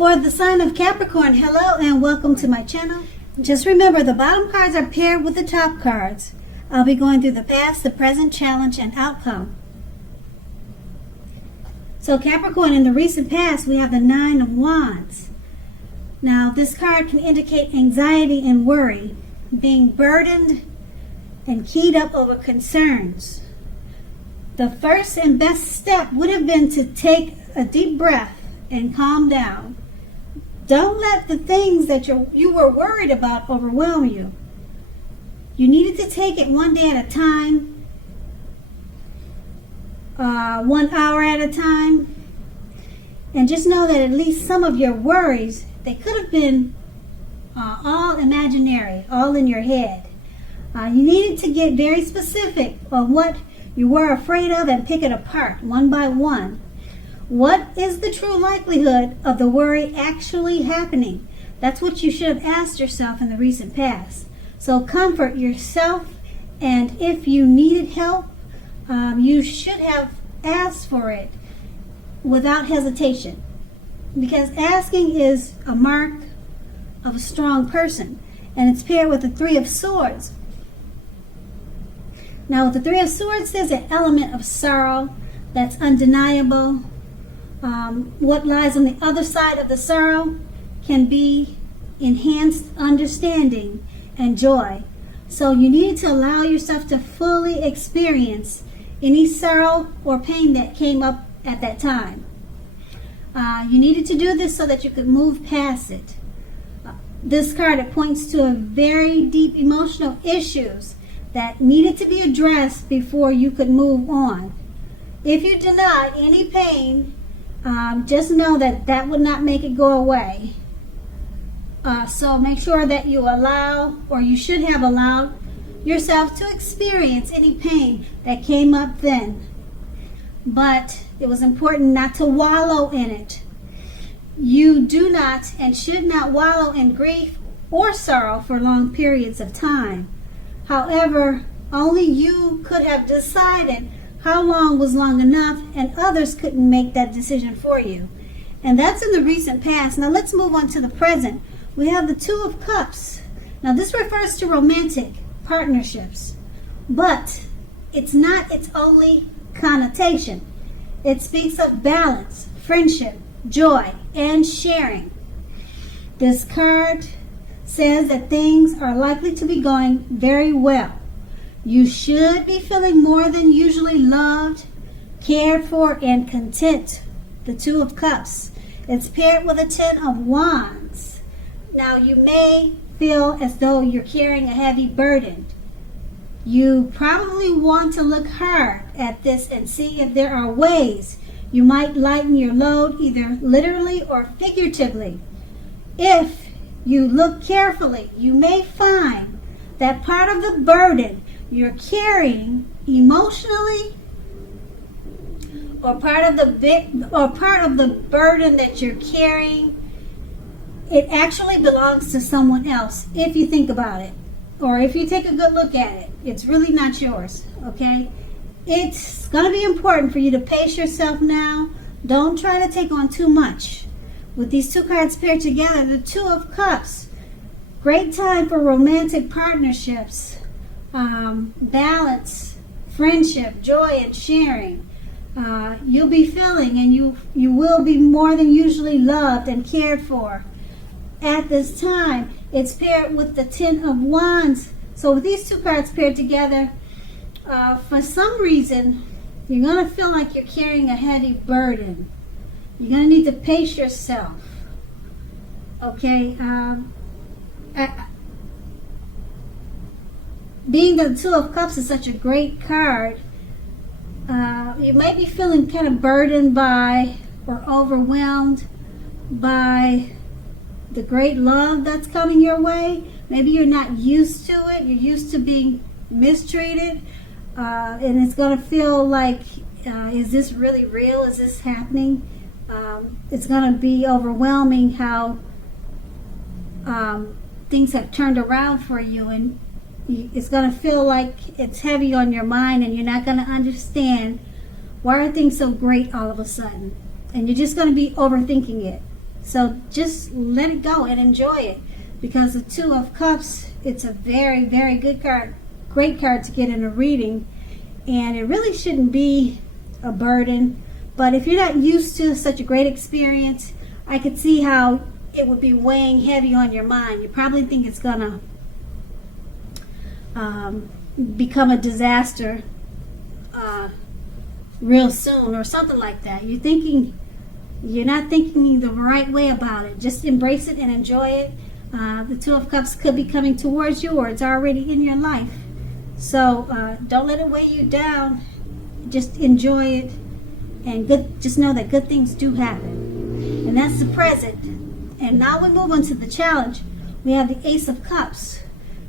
For the sign of Capricorn, hello and welcome to my channel. Just remember, the bottom cards are paired with the top cards. I'll be going through the past, the present, challenge, and outcome. So Capricorn, in the recent past, we have the Nine of Wands. Now, this card can indicate anxiety and worry, being burdened and keyed up over concerns. The first and best step would have been to take a deep breath and calm down. Don't let the things that you were worried about overwhelm you. You needed to take it one day at a time, 1 hour at a time, and just know that at least some of your worries, they could have been all imaginary, all in your head. You needed to get very specific on what you were afraid of and pick it apart one by one. What is the true likelihood of the worry actually happening? That's what you should have asked yourself in the recent past. So comfort yourself, and if you needed help, you should have asked for it without hesitation, because asking is a mark of a strong person, and it's paired with the Three of Swords. Now, with the Three of Swords, there's an element of sorrow that's undeniable. What lies on the other side of the sorrow can be enhanced understanding and joy. So you need to allow yourself to fully experience any sorrow or pain that came up at that time. You needed to do this so that you could move past it. This card, it points to a very deep emotional issues that needed to be addressed before you could move on. If you denied any pain, just know that that would not make it go away. So make sure that you allow, or you should have allowed, yourself to experience any pain that came up then. But it was important not to wallow in it. You do not and should not wallow in grief or sorrow for long periods of time. However, only you could have decided how long was long enough, and others couldn't make that decision for you. And that's in the recent past. Now let's move on to the present. We have the Two of Cups. Now this refers to romantic partnerships, but it's not its only connotation. It speaks of balance, friendship, joy, and sharing. This card says that things are likely to be going very well. You should be feeling more than usually loved, cared for, and content. The Two of Cups. It's paired with a Ten of Wands. Now you may feel as though you're carrying a heavy burden. You probably want to look hard at this and see if there are ways you might lighten your load, either literally or figuratively. If you look carefully, you may find that part of the burden you're carrying emotionally, or part of the burden that you're carrying, it actually belongs to someone else. If you think about it, or if you take a good look at it, it's really not yours. Okay, it's going to be important for you to pace yourself now. Don't try to take on too much. With these two cards paired together, the Two of Cups, great time for romantic partnerships, balance, friendship, joy, and sharing. You'll be feeling, and you will be more than usually loved and cared for. At this time, it's paired with the Ten of Wands. So with these two cards paired together, for some reason, you're going to feel like you're carrying a heavy burden. You're going to need to pace yourself. Okay? Being that the Two of Cups is such a great card, you might be feeling kind of burdened by or overwhelmed by the great love that's coming your way. Maybe you're not used to it. You're used to being mistreated. And it's going to feel like, is this really real? Is this happening? It's going to be overwhelming how things have turned around for you, and it's going to feel like it's heavy on your mind, and you're not going to understand why are things so great all of a sudden, and you're just going to be overthinking it. So just let it go and enjoy it, because the Two of Cups, it's a very, very good card, great card to get in a reading, and it really shouldn't be a burden. But if you're not used to such a great experience, I could see how it would be weighing heavy on your mind. You probably think it's gonna become a disaster real soon or something like that. You're not thinking the right way about it. Just embrace it and enjoy it. The Two of Cups could be coming towards you, or it's already in your life. So don't let it weigh you down. Just enjoy it, and just know that good things do happen. And that's the present. And now we move on to the challenge. We have the Ace of Cups.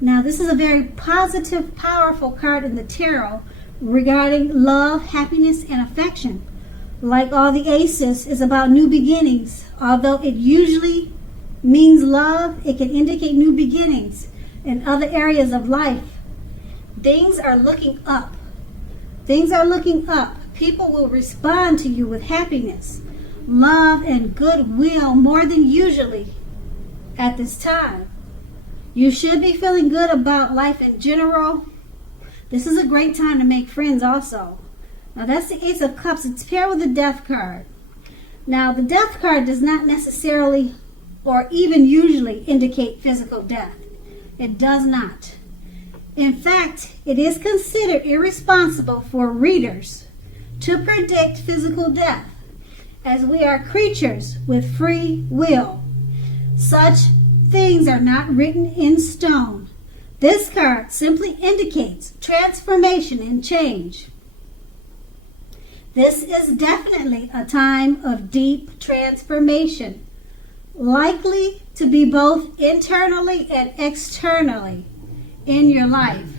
Now this is a very positive, powerful card in the tarot regarding love, happiness, and affection. Like all the aces, is about new beginnings. Although it usually means love, it can indicate new beginnings in other areas of life. Things are looking up. Things are looking up. People will respond to you with happiness, love, and goodwill more than usually at this time. You should be feeling good about life in general. This is a great time to make friends also. Now that's the Ace of Cups. It's paired with the Death card. Now the Death card does not necessarily or even usually indicate physical death. It does not. In fact, it is considered irresponsible for readers to predict physical death, as we are creatures with free will. Such things are not written in stone. This card simply indicates transformation and change. This is definitely a time of deep transformation, likely to be both internally and externally in your life.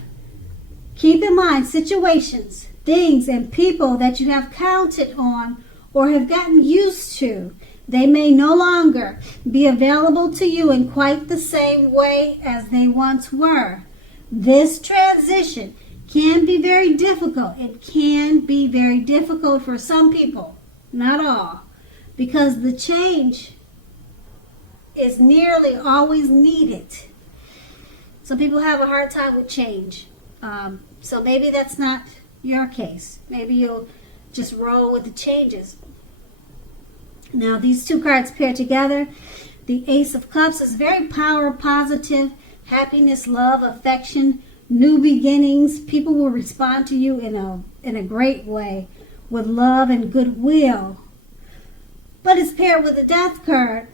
Keep in mind situations, things, and people that you have counted on or have gotten used to. They may no longer be available to you in quite the same way as they once were. This transition can be very difficult. It can be very difficult for some people, not all, because the change is nearly always needed. Some people have a hard time with change. So maybe that's not your case. Maybe you'll just roll with the changes. Now these two cards paired together, the Ace of Cups is very power positive, happiness, love, affection, new beginnings. People will respond to you in a great way with love and goodwill. But it's paired with the Death card.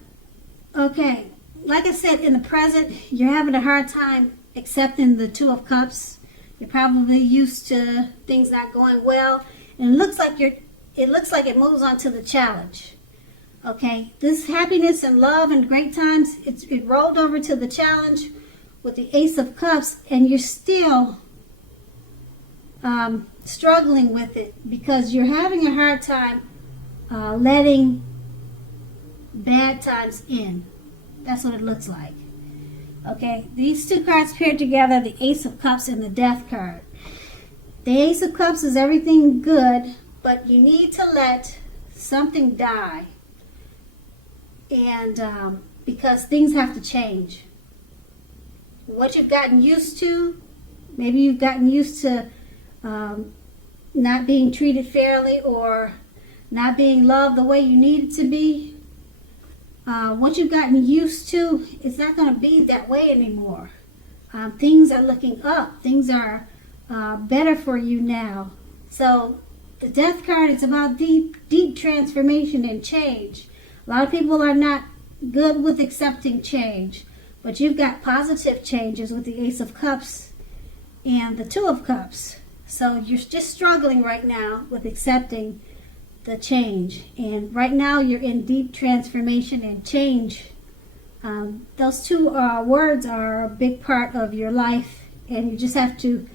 Okay, like I said, in the present, you're having a hard time accepting the Two of Cups. You're probably used to things not going well, and it looks like it moves on to the challenge. Okay, this happiness and love and great times, it rolled over to the challenge with the Ace of Cups, and you're still struggling with it because you're having a hard time letting bad times in. That's what it looks like. Okay, these two cards paired together, the Ace of Cups and the Death card. The Ace of Cups is everything good, but you need to let something die. And because things have to change. What you've gotten used to, maybe you've gotten used to not being treated fairly or not being loved the way you need it to be. What you've gotten used to, it's not going to be that way anymore. Things are looking up. Things are better for you now. So the Death card is about deep transformation and change. A lot of people are not good with accepting change, but you've got positive changes with the Ace of Cups and the Two of Cups. So you're just struggling right now with accepting the change. And right now you're in deep transformation and change. Those two words are a big part of your life, and you just have to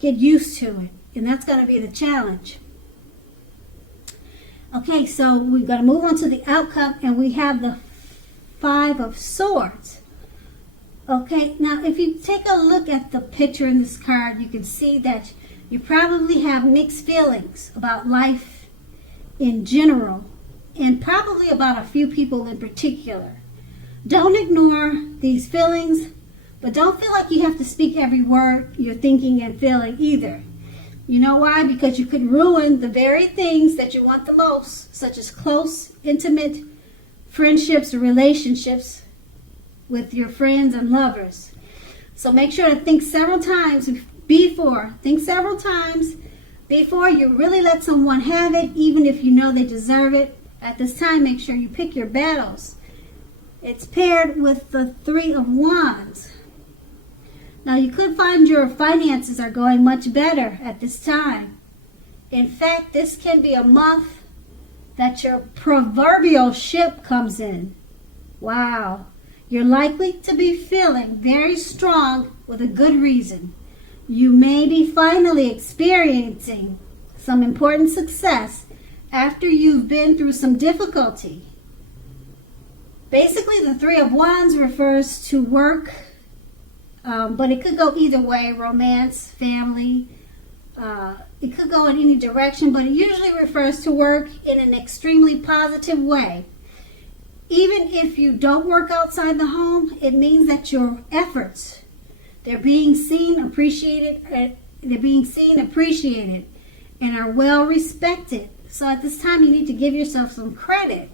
get used to it. And that's going to be the challenge. Okay, so we've got to move on to the outcome, and we have the Five of Swords. Okay, now if you take a look at the picture in this card, you can see that you probably have mixed feelings about life in general. and probably about a few people in particular. Don't ignore these feelings, but don't feel like you have to speak every word you're thinking and feeling either. You know why? Because you could ruin the very things that you want the most, such as close, intimate friendships or relationships with your friends and lovers. So make sure to think several times before you really let someone have it, even if you know they deserve it. At this time, make sure you pick your battles. It's paired with the Three of Wands. Now, you could find your finances are going much better at this time. In fact, this can be a month that your proverbial ship comes in. Wow. You're likely to be feeling very strong with a good reason. You may be finally experiencing some important success after you've been through some difficulty. Basically, the Three of Wands refers to work, but it could go either way, romance, family. It could go in any direction, but it usually refers to work in an extremely positive way. Even if you don't work outside the home, it means that your efforts, they're being seen, appreciated, and are well respected. So at this time, you need to give yourself some credit.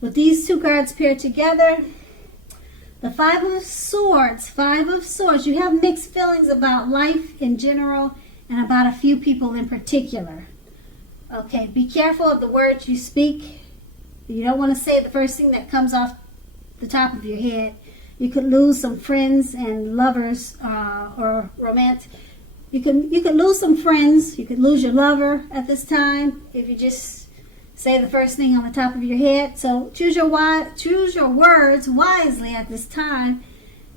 With these two cards paired together, the Five of Swords, you have mixed feelings about life in general and about a few people in particular. Okay, be careful of the words you speak. You don't want to say the first thing that comes off the top of your head. You could lose some friends and lovers or romance. You could lose some friends. You could lose your lover at this time if you just say the first thing on the top of your head. So choose your words wisely at this time.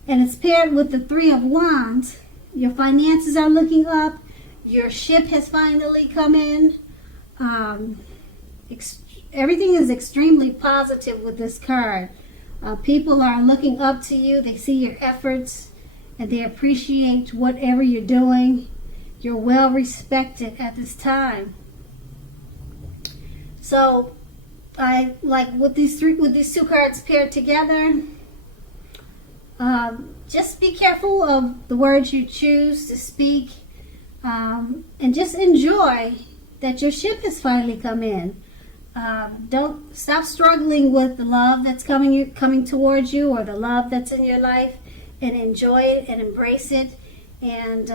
And it's paired with the Three of Wands. Your finances are looking up. Your ship has finally come in. Everything is extremely positive with this card. People are looking up to you. They see your efforts and they appreciate whatever you're doing. You're well respected at this time. So, I like with these two cards paired together. Just be careful of the words you choose to speak, and just enjoy that your ship has finally come in. Don't stop struggling with the love that's coming towards you, or the love that's in your life, and enjoy it and embrace it. And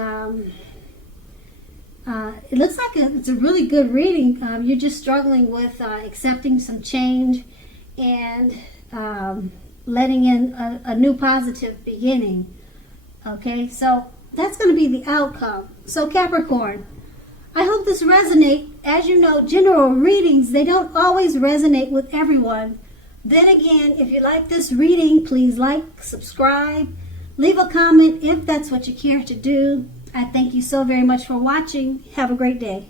it looks like it's a really good reading. You're just struggling with accepting some change and letting in a new positive beginning. Okay, so that's going to be the outcome. So Capricorn, I hope this resonates. As you know, general readings, they don't always resonate with everyone. Then again, if you like this reading, please like, subscribe, leave a comment if that's what you care to do. I thank you so very much for watching. Have a great day.